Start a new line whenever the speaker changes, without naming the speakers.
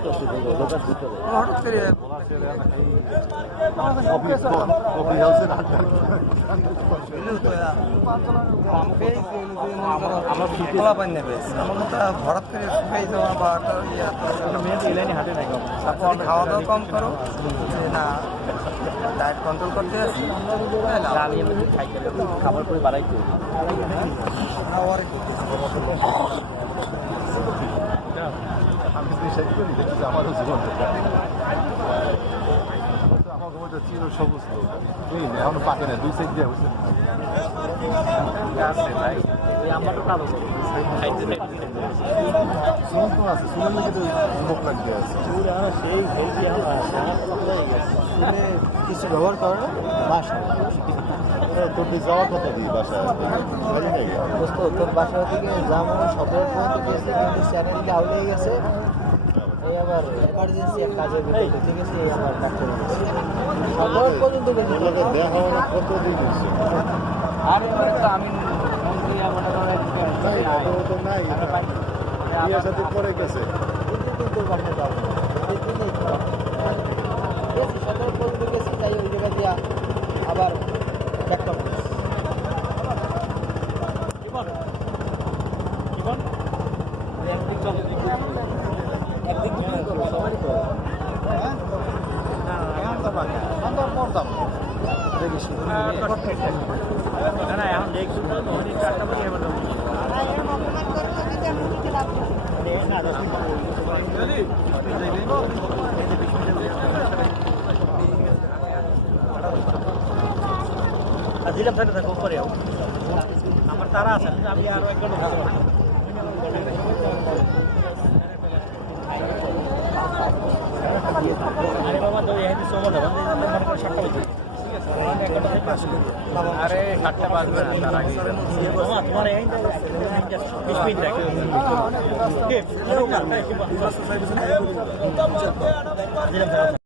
হঠাৎ করে হঠাৎ করে। শুকাই দেওয়া বা খাওয়া দাওয়া কম করো না ডায়েট কন্ট্রোল করতে আসি
খাবার করে বাড়াইতে
আবার
আমি দেখি যে আমারও জীবন আমার ঘুমোতে চির সবুজ লোক। এই এখনও পাকে না দুই সাইড দিয়ে হচ্ছে
আছে ভাই
আছে সুমন নাকি তো মুখ লাগতে আছে।
সেই
কিছু ব্যবহার করে না বাসা। তোর যাওয়ার কথা দিই নাই
তোর বাসা থেকে যেমন সদর পর্যন্ত গেছে কিন্তু গেছে। আবার এমার্জেন্সি এক ভিতরে ঢুকে এই আমার ডাক্তার পর্যন্ত
হওয়ার কতদিন হচ্ছে
মানে তো আমি আমার
নাই বিয়ের সাথে পরে গেছে।
পর্যন্ত গেছি তাই ওই জায়গা দিয়া আবার দুদিন করো সবারই করো
এবার দিলাম থাকে থাকো পরে আমার তারা আছে আমি আরও এক ঘণ্টা আরে বাবা, তো এই সময় মনে আরে সাতটা বাজবে না তার আগে তোমার